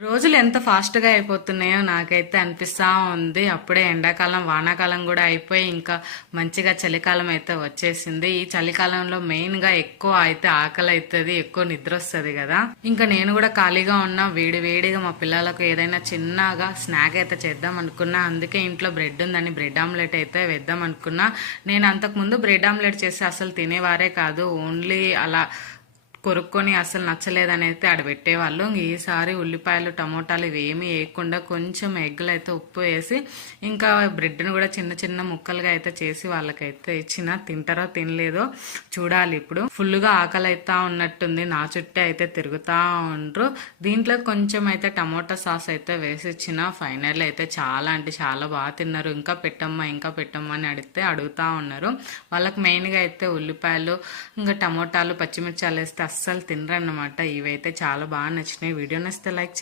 రోజులు ఎంత ఫాస్ట్‌గా అయిపోతున్నాయో నాకైతే అనిపిస్తా ఉంది. అప్పుడే ఎండాకాలం, వానాకాలం గూడా అయిపోయి ఇంకా మంచిగా చలికాలం అయితే వచ్చేసింది. ఈ చలికాలంలో మెయిన్‌గా ఎక్కువ అయితే ఆకలైతది. ఎక్కువ నిద్రొస్తది గదా! ఇంకా నేను గూడా ఖాళీగా ఉన్నా. వేడి వేడిగా మా పిల్లలకు ఏదైనా చిన్నగా స్నాక్ అయితే చేద్దాం అనుకున్నా. అందుకే ఇంట్లో బ్రెడ్ ఉందని బ్రెడ్ ఆమ్లెట్ అయితే వేద్దాం అనుకున్నా. నేను అంతకుముందు బ్రెడ్ ఆమ్లెట్ చేస్తే అసలు తినేవారే కాదు. ఓన్లీ అలా కొరుక్కొని అసలు నచ్చలేదని అయితే ఆడ పెట్టేవాళ్ళు. ఈసారి ఉల్లిపాయలు టమోటాలు ఇవేమీ వేయకుండా కొంచెం ఎగ్గులు అయితే ఉప్పు వేసి ఇంకా బ్రెడ్ను కూడా చిన్న చిన్న ముక్కలుగా అయితే చేసి వాళ్ళకైతే ఇచ్చిన. తింటారో తినలేదో చూడాలి. ఇప్పుడు ఫుల్గా ఆకలి అవుతా ఉన్నట్టుంది. నా చుట్టే అయితే తిరుగుతా ఉండ్రు. దీంట్లో కొంచెం అయితే టమోటా సాస్ అయితే వేసి ఇచ్చిన. ఫైనల్ అయితే చాలా అంటే చాలా బాగా తిన్నారు. ఇంకా పెట్టమ్మా అని అడుగుతా ఉన్నారు. వాళ్ళకి మెయిన్గా అయితే ఉల్లిపాయలు ఇంకా టమోటాలు పచ్చిమిర్చాలు వేస్తే అస్సలు తినరన్నమాట. ఇవైతే చాలా బాగా నచ్చినాయి. వీడియో నచ్చితే లైక్